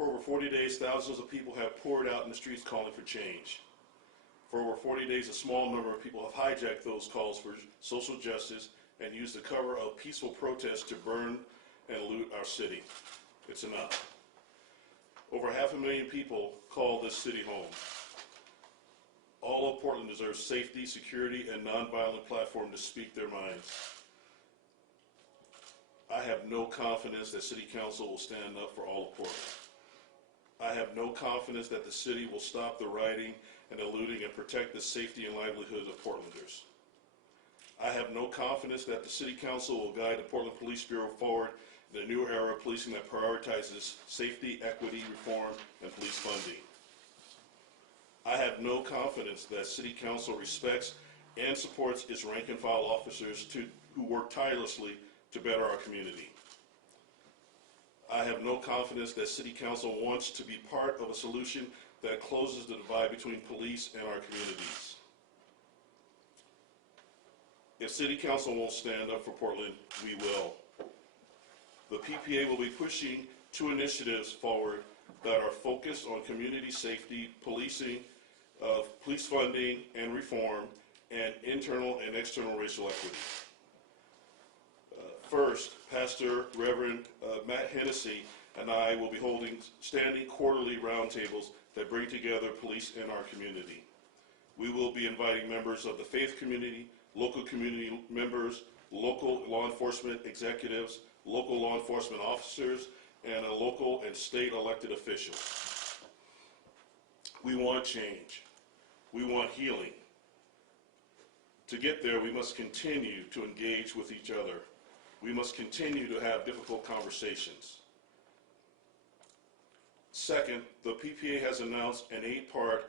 For over 40 days, thousands of people have poured out in the streets calling for change. For over 40 days, a small number of people have hijacked those calls for social justice and used the cover of peaceful protests to burn and loot our city. It's enough. Over 500,000 people call this city home. All of Portland deserves safety, security, and nonviolent platform to speak their minds. I have no confidence that City Council will stand up for all of Portland. I have no confidence that the city will stop the rioting and the looting and protect the safety and livelihoods of Portlanders. I have no confidence that the City Council will guide the Portland Police Bureau forward in a new era of policing that prioritizes safety, equity, reform, and police funding. I have no confidence that City Council respects and supports its rank and file officers who work tirelessly to better our community. I have no confidence that City Council wants to be part of a solution that closes the divide between police and our communities. If City Council won't stand up for Portland, we will. The PPA will be pushing 2 initiatives forward that are focused on community safety, policing, police funding and reform, and internal and external racial equity. First, Pastor Reverend Matt Hennessy and I will be holding standing quarterly roundtables that bring together police in our community. We will be inviting members of the faith community, local community members, local law enforcement executives, local law enforcement officers, and local and state elected officials. We want change. We want healing. To get there, we must continue to engage with each other. We must continue to have difficult conversations. Second, the PPA has announced an 8-part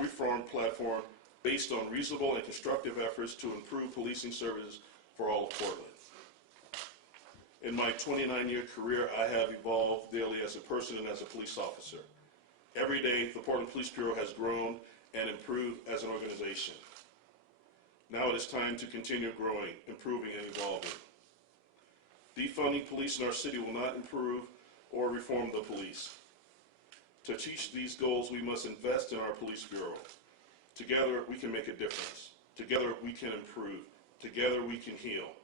reform platform based on reasonable and constructive efforts to improve policing services for all of Portland. In my 29-year career, I have evolved daily as a person and as a police officer. Every day, the Portland Police Bureau has grown and improved as an organization. Now it is time to continue growing, improving, and evolving. Defunding police in our city will not improve or reform the police. To achieve these goals, we must invest in our police bureau. Together, we can make a difference. Together, we can improve. Together, we can heal.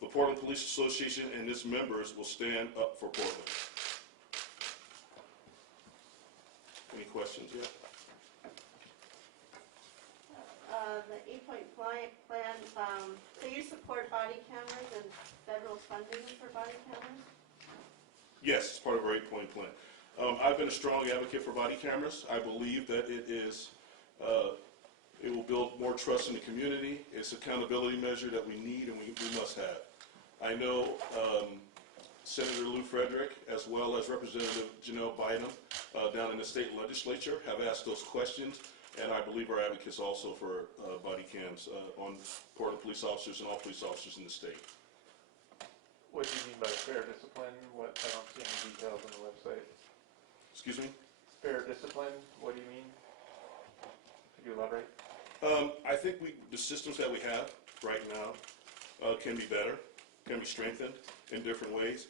The Portland Police Association and its members will stand up for Portland. Any questions yet? The 8-point plan, so you support body cameras and federal funding for body cameras? Yes, it's part of our 8-point plan. I've been a strong advocate for body cameras. I believe that it will build more trust in the community. It's an accountability measure that we need and we must have. I know Senator Lou Frederick, as well as Representative Janelle Bynum down in the state legislature, have asked those questions. And I believe our advocates also for body cams on Portland police officers and all police officers in the state. What do you mean by fair discipline? I don't see any details on the website. Excuse me? Fair discipline, what do you mean? Could you elaborate? I think the systems that we have right now can be better, can be strengthened in different ways.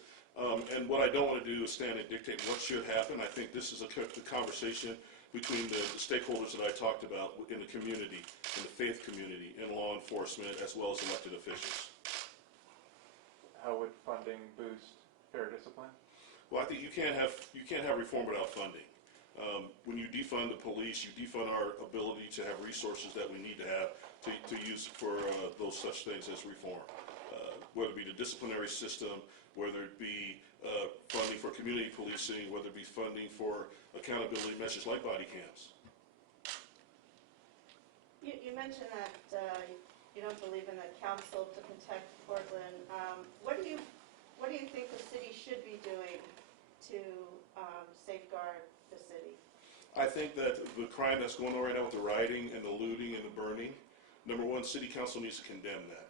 And what I don't want to do is stand and dictate what should happen. I think this is a conversation between the stakeholders that I talked about in the community, in the faith community, in law enforcement, as well as elected officials. How would funding boost fair discipline? Well, I think you can't have reform without funding. When you defund the police, you defund our ability to have resources that we need to have to use for those such things as reform. Whether it be the disciplinary system, whether it be funding for community policing, whether it be funding for accountability measures like body cams. You mentioned that you don't believe in the council to protect Portland. What do you think the city should be doing to safeguard the city? I think that the crime that's going on right now with the rioting and the looting and the burning, number one, City Council needs to condemn that.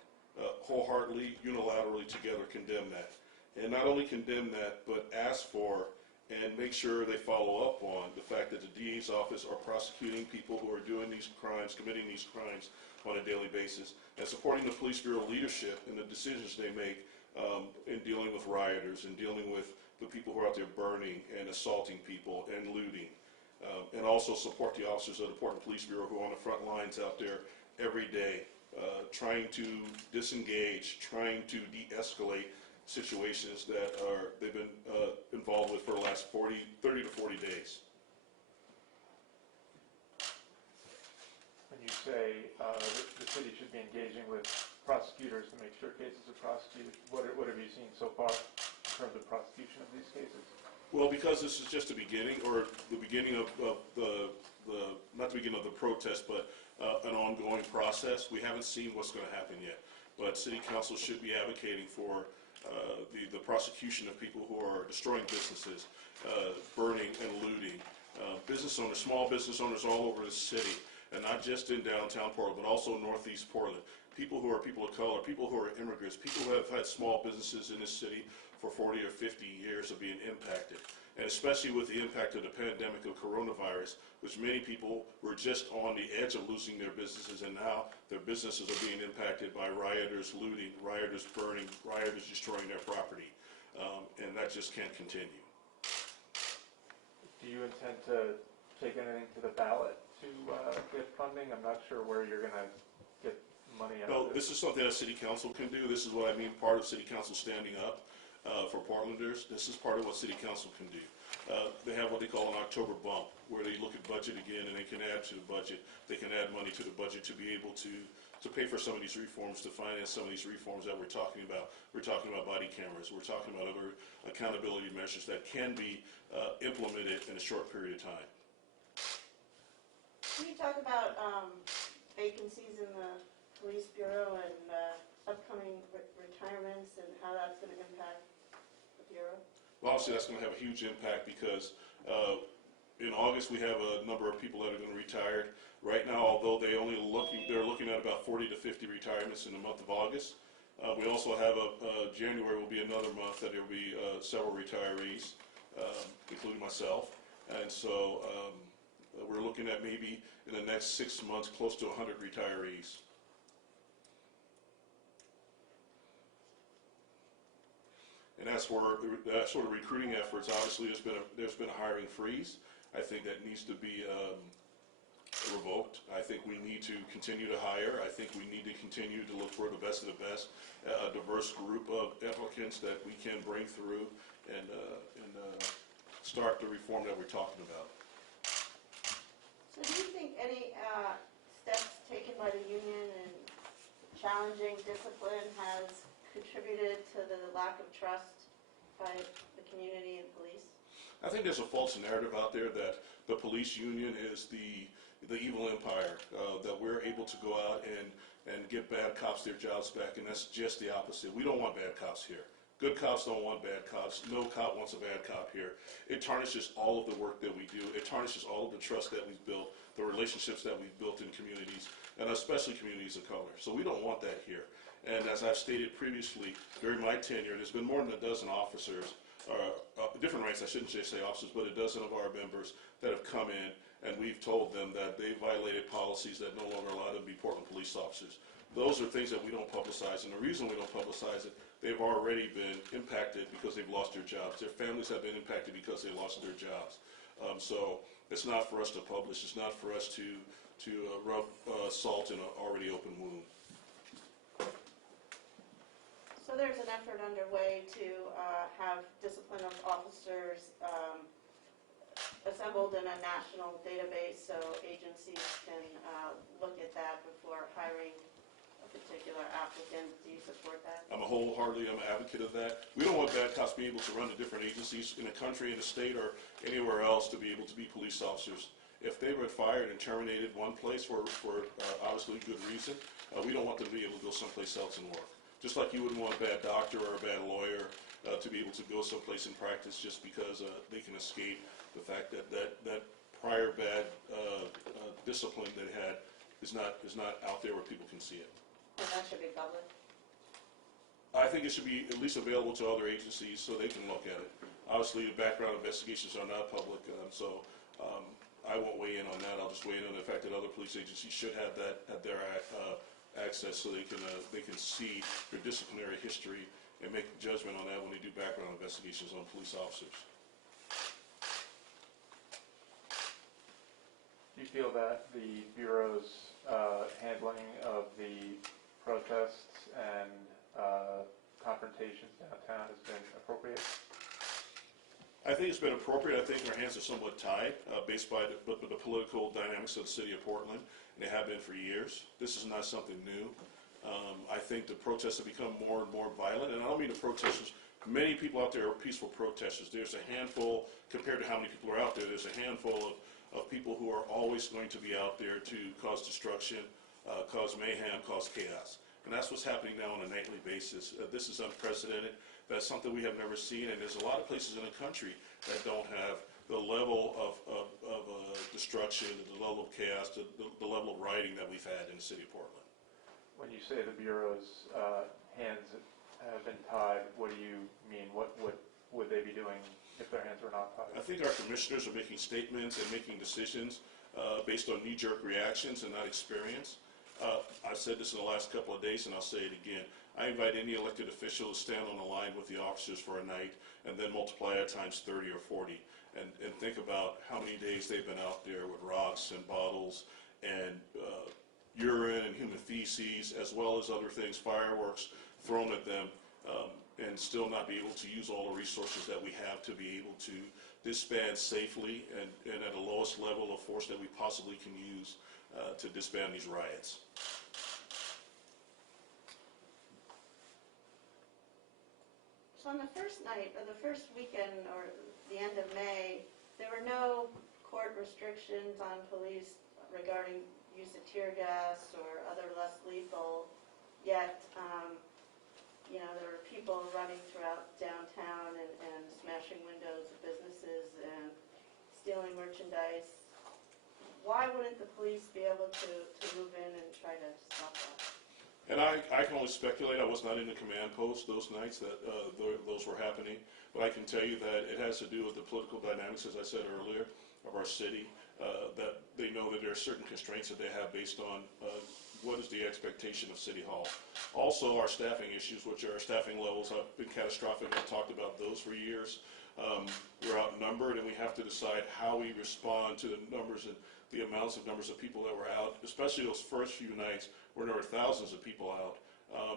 Wholeheartedly, unilaterally together condemn that. And not only condemn that, but ask for and make sure they follow up on the fact that the DA's office are prosecuting people who are doing these crimes, committing these crimes on a daily basis, and supporting the Police Bureau leadership in the decisions they make in dealing with rioters and dealing with the people who are out there burning and assaulting people and looting. And also support the officers of the Portland Police Bureau who are on the front lines out there every day, trying to disengage, trying to de-escalate situations that they've been involved with for the last 30 to 40 days. When you say the city should be engaging with prosecutors to make sure cases are prosecuted, what have you seen so far in terms of prosecution of these cases? Well, because this is just the beginning, or the beginning of not the beginning of the protest, but an ongoing process, we haven't seen what's going to happen yet. But City Council should be advocating for the prosecution of people who are destroying businesses, burning and looting, business owners, small business owners all over the city, and not just in downtown Portland, but also Northeast Portland. People who are people of color, people who are immigrants, people who have had small businesses in this city for 40 or 50 years of being impacted. And especially with the impact of the pandemic of coronavirus, which many people were just on the edge of losing their businesses, and now their businesses are being impacted by rioters looting, rioters burning, rioters destroying their property. And that just can't continue. Do you intend to take anything to the ballot to get funding? I'm not sure where you're going to get money out of This is something that City Council can do. This is what I mean, part of City Council standing up for Portlanders. This is part of what City Council can do. They have what they call an October bump, where they look at budget again and they can add to the budget. They can add money to the budget to be able to pay for some of these reforms, to finance some of these reforms that we're talking about. We're talking about body cameras. We're talking about other accountability measures that can be implemented in a short period of time. Can you talk about vacancies in the police bureau and upcoming retirements and how that's going to impact the bureau? Well, obviously that's going to have a huge impact because in August we have a number of people that are going to retire. Right now, although they're looking at about 40 to 50 retirements in the month of August. We also have January will be another month that there will be several retirees, including myself. And so we're looking at maybe in the next 6 months close to 100 retirees. And as for that sort of recruiting efforts, obviously there's been a hiring freeze. I think that needs to be revoked. I think we need to continue to hire. I think we need to continue to look for the best of the best, a diverse group of applicants that we can bring through and start the reform that we're talking about. So do you think any steps taken by the union in challenging discipline has contributed to the lack of trust by the community and police? I think there's a false narrative out there that the police union is the evil empire, that we're able to go out and get bad cops their jobs back, and that's just the opposite. We don't want bad cops here. Good cops don't want bad cops. No cop wants a bad cop here. It tarnishes all of the work that we do. It tarnishes all of the trust that we've built, the relationships that we've built in communities, and especially communities of color. So we don't want that here. And as I've stated previously, during my tenure, there's been more than a dozen officers, different ranks, I shouldn't just say officers, but a dozen of our members that have come in, and we've told them that they violated policies that no longer allow them to be Portland police officers. Those are things that we don't publicize, and the reason we don't publicize it, they've already been impacted because they've lost their jobs. Their families have been impacted because they lost their jobs. So it's not for us to publish. It's not for us to rub salt in an already open wound. So there's an effort underway to have discipline of officers assembled in a national database so agencies can look at that before hiring a particular applicant. Do you support that? I'm an advocate of that. We don't want bad cops being able to run to different agencies in the country, in the state, or anywhere else to be able to be police officers. If they were fired and terminated one place for obviously good reason, we don't want them to be able to go someplace else and work. Just like you wouldn't want a bad doctor or a bad lawyer to be able to go someplace and practice just because they can escape the fact that prior bad discipline they had is not out there where people can see it. And that should be public? I think it should be at least available to other agencies so they can look at it. Obviously, the background investigations are not public, so I won't weigh in on that. I'll just weigh in on the fact that other police agencies should have that at their access so they can see their disciplinary history and make a judgment on that when they do background investigations on police officers. Do you feel that the Bureau's handling of the protests and confrontations downtown has been appropriate? I think it's been appropriate. I think our hands are somewhat tied based by the political dynamics of the city of Portland, and they have been for years. This is not something new. I think the protests have become more and more violent, and I don't mean the protesters. Many people out there are peaceful protesters. There's a handful, compared to how many people are out there, there's a handful of people who are always going to be out there to cause destruction, cause mayhem, cause chaos. And that's what's happening now on a nightly basis. This is unprecedented. That's something we have never seen, and there's a lot of places in the country that don't have the level of destruction, the level of chaos, the level of rioting that we've had in the city of Portland. When you say the Bureau's hands have been tied, what do you mean? What would they be doing if their hands were not tied? I think our commissioners are making statements and making decisions based on knee-jerk reactions and not experience. I've said this in the last couple of days, and I'll say it again. I invite any elected official to stand on the line with the officers for a night and then multiply it times 30 or 40 and think about how many days they've been out there with rocks and bottles and urine and human feces, as well as other things, fireworks thrown at them, and still not be able to use all the resources that we have to be able to disband safely and at the lowest level of force that we possibly can use to disband these riots. So on the first night, or the first weekend, or the end of May, there were no court restrictions on police regarding use of tear gas or other less lethal, yet, there were people running throughout downtown and smashing windows of businesses and stealing merchandise. Why wouldn't the police be able to move in and try to stop that? And I can only speculate. I was not in the command post those nights that those were happening. But I can tell you that it has to do with the political dynamics, as I said earlier, of our city, that they know that there are certain constraints that they have based on what is the expectation of City Hall. Also, our staffing issues, which are our staffing levels, have been catastrophic. I've talked about those for years. We're outnumbered, and we have to decide how we respond to the numbers and the numbers of people that were out, especially those first few nights where there were thousands of people out,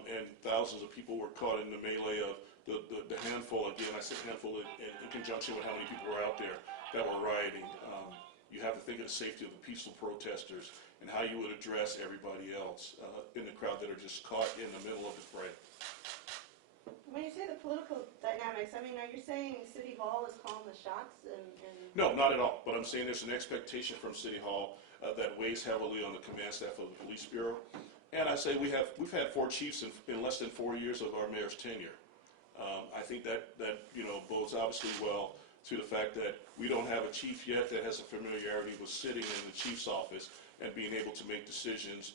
and thousands of people were caught in the melee of the handful. Again, I said handful in conjunction with how many people were out there that were rioting. You have to think of the safety of the peaceful protesters and how you would address everybody else in the crowd that are just caught in the middle of the fray. When you say the political dynamics, are you saying City Hall is calling the shots? No, not at all. But I'm saying there's an expectation from City Hall that weighs heavily on the command staff of the Police Bureau. And I say we've had 4 chiefs in less than 4 years of our mayor's tenure. I think that bodes obviously well to the fact that we don't have a chief yet that has a familiarity with sitting in the chief's office and being able to make decisions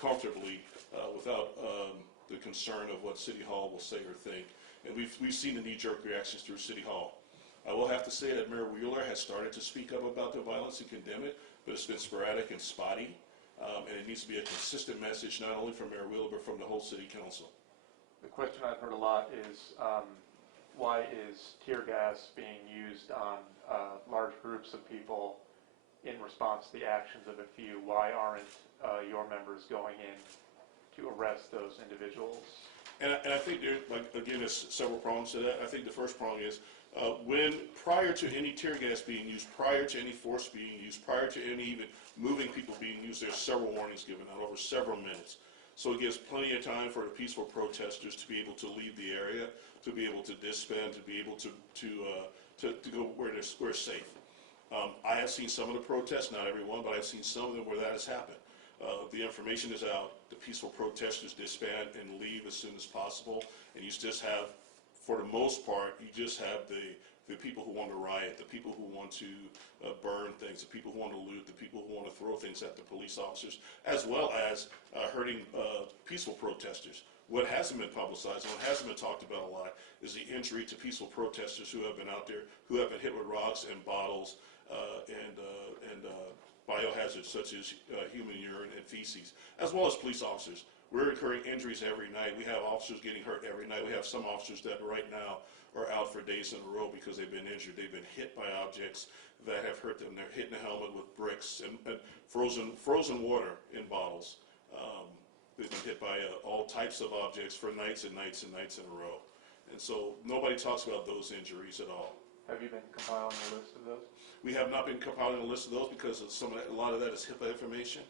comfortably without the concern of what City Hall will say or think. And we've seen the knee-jerk reactions through City Hall. I will have to say that Mayor Wheeler has started to speak up about the violence and condemn it, but it's been sporadic and spotty, and it needs to be a consistent message not only from Mayor Wheeler but from the whole City Council. The question I've heard a lot is why is tear gas being used on large groups of people in response to the actions of a few? Why aren't your members going in to arrest those individuals? And I think there's several prongs to that. I think the first prong is prior to any tear gas being used, prior to any force being used, prior to any even moving people being used, there's several warnings given out over several minutes. So it gives plenty of time for the peaceful protesters to be able to leave the area, to be able to disband, to be able to go where it's safe. I have seen some of the protests, not everyone, but I've seen some of them where that has happened. The information is out, the peaceful protesters disband and leave as soon as possible, and you just have, for the most part, you just have the people who want to riot, the people who want to burn things, the people who want to loot, the people who want to throw things at the police officers, as well as hurting peaceful protesters. What hasn't been publicized and what hasn't been talked about a lot is the injury to peaceful protesters who have been out there, who have been hit with rocks and bottles and biohazards such as human urine and feces, as well as police officers. we're incurring injuries every night. We have officers getting hurt every night. We have some officers that right now are out for days in a row because they've been injured. They've been hit by objects that have hurt them. They're hitting the helmet with bricks and frozen water in bottles. They've been hit by all types of objects for nights and nights and nights in a row. And so nobody talks about those injuries at all. Have you been compiling a list of those? We have not been compiling a list of those because of a lot of that is HIPAA information.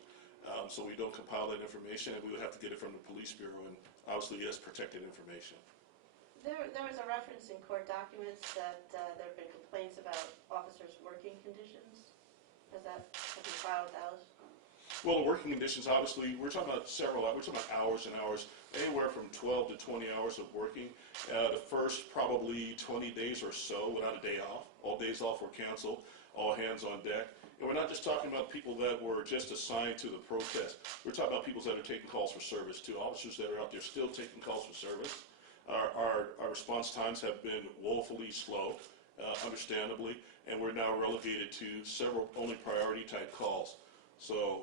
So we don't compile that information, and we would have to get it from the police bureau, and obviously it's protected information. There was a reference in court documents that there have been complaints about officers' working conditions. Have you filed those? Well, the working conditions, obviously, we're talking about hours and hours, anywhere from 12 to 20 hours of working. The first probably 20 days or so without a day off. All days off were canceled, all hands on deck. And we're not just talking about people that were just assigned to the protest. We're talking about people that are taking calls for service too, officers that are out there still taking calls for service. Our response times have been woefully slow, understandably, and we're now relegated to several only priority type calls. So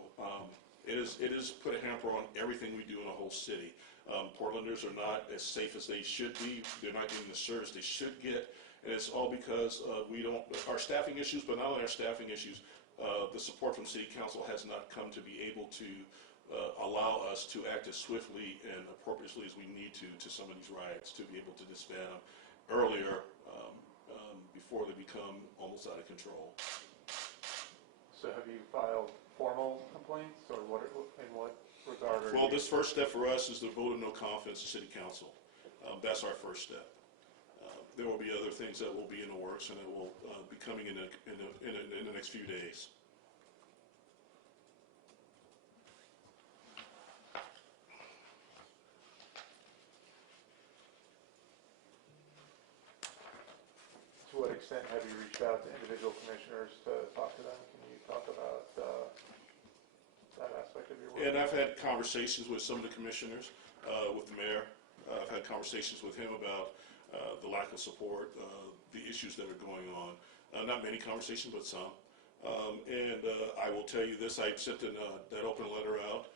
it is put a hamper on everything we do in the whole city. Portlanders are not as safe as they should be. They're not getting the service they should get, and it's all because our staffing issues, but not only our staffing issues, the support from City Council has not come to be able to allow us to act as swiftly and appropriately as we need to some of these riots, to be able to disband them earlier before they become almost out of control. So have you filed formal complaints, or in what regard are Well, you? this first step for us is the vote of no confidence to City Council. That's our first step. There will be other things that will be in the works, and it will be coming in the next few days. To what extent have you reached out to individual commissioners to talk to them? Can you talk about that aspect of your work? And I've had conversations with some of the commissioners, with the mayor. I've had conversations with him about the lack of support, the issues that are going on. Not many conversations, but some. And I will tell you this, I sent that open letter out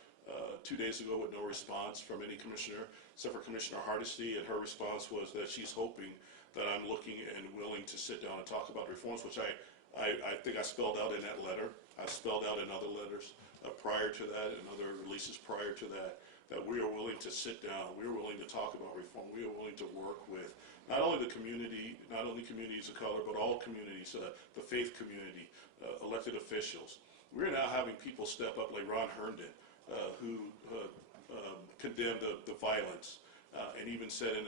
2 days ago with no response from any commissioner, except for Commissioner Hardesty, and her response was that she's hoping that I'm looking and willing to sit down and talk about reforms, which I think I spelled out in that letter. I spelled out in other letters prior to that and other releases prior to that, that we are willing to sit down, we are willing to talk about reform, we are willing to work with not only the community, not only communities of color, but all communities, the faith community, elected officials. We're now having people step up like Ron Herndon, who condemned the violence, and even said in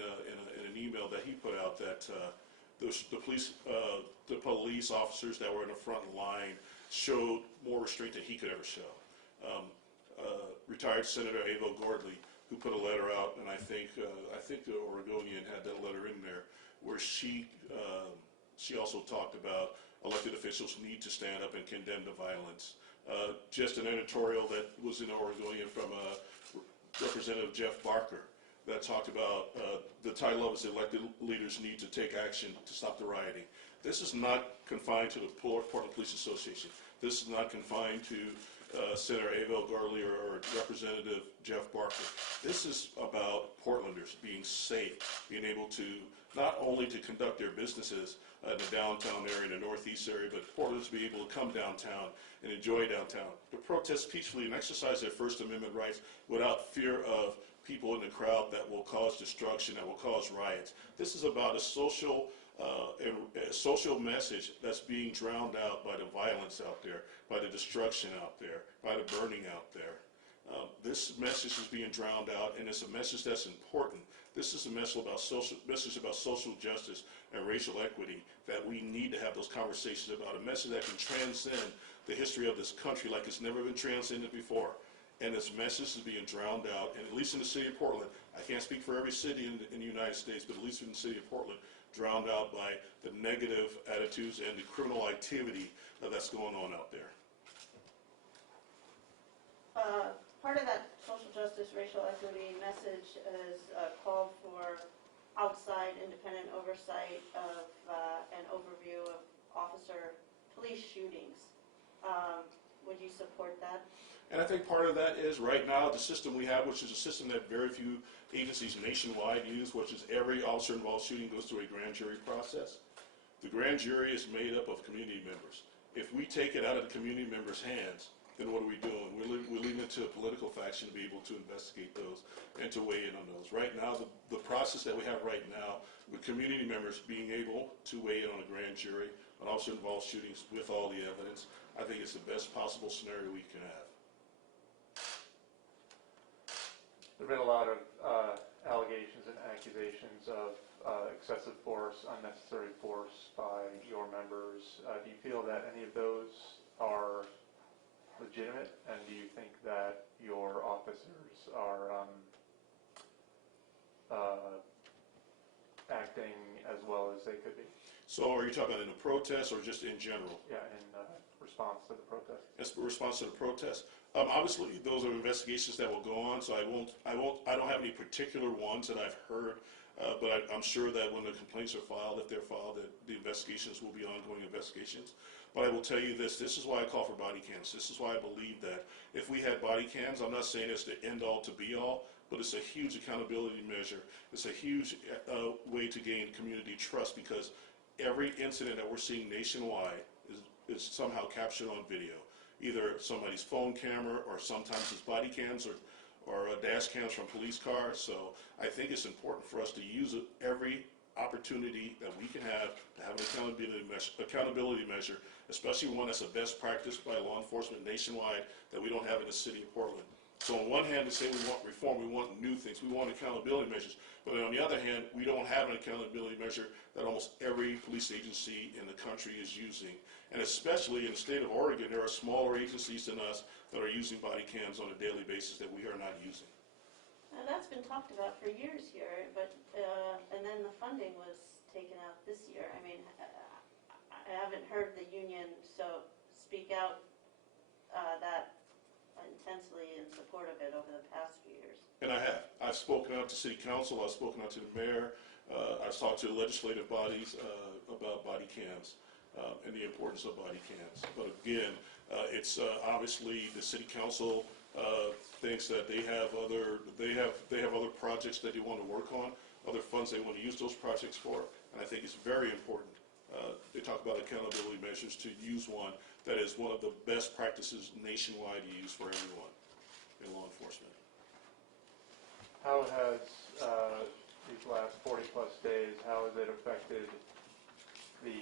an email that he put out that the police officers that were in the front line showed more restraint than he could ever show. Retired Senator Ava Gordley, who put a letter out, and I think the Oregonian had that letter in there, where she also talked about elected officials need to stand up and condemn the violence. Just an editorial that was in Oregonian from Representative Jeff Barker that talked about the title of his elected leaders need to take action to stop the rioting. This is not confined to the Portland Police Association. This is not confined to Senator Ava Gordley or Representative Jeff Barker. This is about Portlanders being safe, being able to not only to conduct their businesses in the downtown area, in the northeast area, but Portlanders be able to come downtown and enjoy downtown, to protest peacefully and exercise their First Amendment rights without fear of people in the crowd that will cause destruction, that will cause riots. This is about a social message that's being drowned out by the violence out there, by the destruction out there, by the burning out there. This message is being drowned out, and it's a message that's important. This is a message about social justice and racial equity that we need to have those conversations about, a message that can transcend the history of this country like it's never been transcended before. And this message is being drowned out, and at least in the city of Portland, I can't speak for every city in the United States, but at least in the city of Portland, drowned out by the negative attitudes and the criminal activity that's going on out there. Part of that social justice, racial equity message is a call for outside independent oversight of an overview of police shootings. Would you support that? And I think part of that is right now the system we have, which is a system that very few agencies nationwide use, which is every officer involved shooting goes through a grand jury process. The grand jury is made up of community members. If we take it out of the community members' hands, then what are we doing? We're leaving it to a political faction to be able to investigate those and to weigh in on those. Right now, the process that we have right now with community members being able to weigh in on a grand jury on officer-involved shootings with all the evidence, I think it's the best possible scenario we can have. There have been a lot of allegations and accusations of excessive force, unnecessary force by your members. Do you feel that any of those are legitimate, and do you think that your officers are acting as well as they could be? So are you talking about in a protest or just in general? Yeah, in response to the protest. As a response to the protest, obviously those are investigations that will go on. So I don't have any particular ones that I've heard, but I'm sure that when the complaints are filed, if they're filed, that the investigations will be ongoing investigations. But I will tell you this: this is why I call for body cams. This is why I believe that if we had body cams, I'm not saying it's the end all to be all, but it's a huge accountability measure. It's a huge way to gain community trust, because every incident that we're seeing nationwide is somehow captured on video, either somebody's phone camera or sometimes it's body cams or dash cams from police cars. So I think it's important for us to use every opportunity that we can have to have an accountability measure, especially one that's a best practice by law enforcement nationwide that we don't have in the city of Portland. So on one hand, to say we want reform, we want new things, we want accountability measures, but on the other hand, we don't have an accountability measure that almost every police agency in the country is using. And especially in the state of Oregon, there are smaller agencies than us that are using body cams on a daily basis that we are not using. And that's been talked about for years here, but and then the funding was taken out this year. I mean, I haven't heard the union speak out that intensely in support of it over the past few years. And I have. I've spoken out to city council, I've spoken out to the mayor, I've talked to legislative bodies about body cams and the importance of body cams. But again, it's obviously the city council thinks that they have other projects that they want to work on, other funds they want to use those projects for, and I think it's very important. They talk about accountability measures, to use one that is one of the best practices nationwide to use for everyone in law enforcement. How has these last 40 plus days, how has it affected the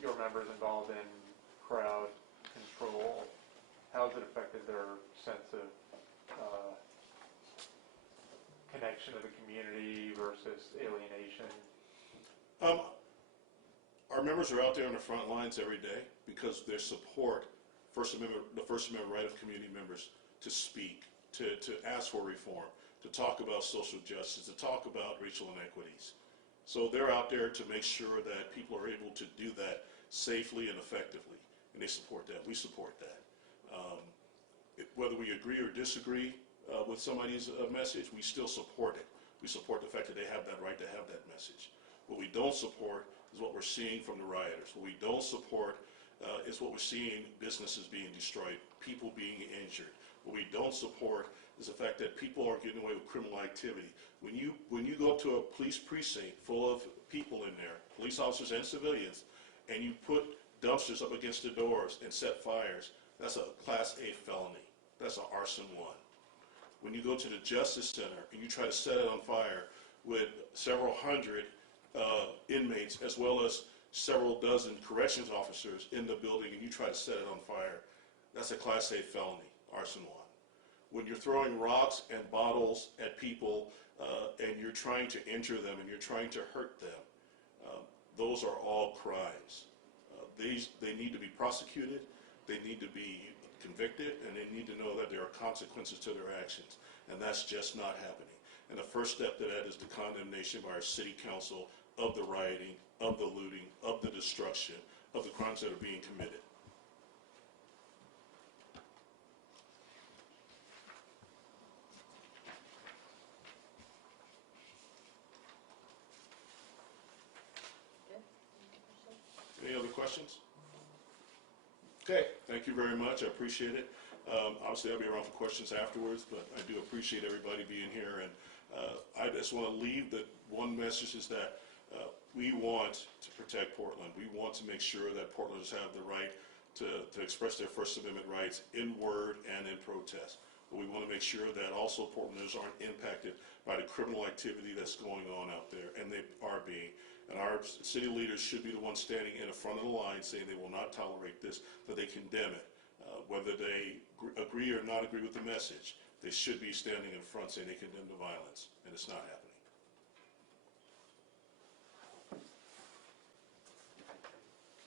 your members involved in crowd control? How has it affected their sense of connection to the community versus alienation? Our members are out there on the front lines every day because their support, the First Amendment right of community members to speak, to ask for reform, to talk about social justice, to talk about racial inequities. So they're out there to make sure that people are able to do that safely and effectively, and they support that. We support that. Whether we agree or disagree with somebody's message, we still support it. We support the fact that they have that right to have that message. What we don't support is what we're seeing from the rioters. What we don't support is what we're seeing: businesses being destroyed, people being injured. What we don't support is the fact that people are getting away with criminal activity. When you go up to a police precinct full of people in there, police officers and civilians, and you put dumpsters up against the doors and set fires, that's a Class A felony. That's an arson 1. When you go to the Justice Center and you try to set it on fire with several hundred inmates as well as several dozen corrections officers in the building, and you try to set it on fire, that's a Class A felony, arson 1. When you're throwing rocks and bottles at people and you're trying to injure them and you're trying to hurt them, those are all crimes. They need to be prosecuted, they need to be convicted, and they need to know that there are consequences to their actions, and that's just not happening. And the first step to that is the condemnation by our city council of the rioting, of the looting, of the destruction, of the crimes that are being committed. Any other questions? Okay, thank you very much. I appreciate it. Obviously, I'll be around for questions afterwards, but I do appreciate everybody being here. And I just want to leave that one message is that we want to protect Portland. We want to make sure that Portlanders have the right to express their First Amendment rights in word and in protest. But we want to make sure that also Portlanders aren't impacted by the criminal activity that's going on out there, and they are being. And our city leaders should be the ones standing in the front of the line saying they will not tolerate this, that they condemn it. Whether they agree or not agree with the message, they should be standing in front saying they condemn the violence, and it's not happening.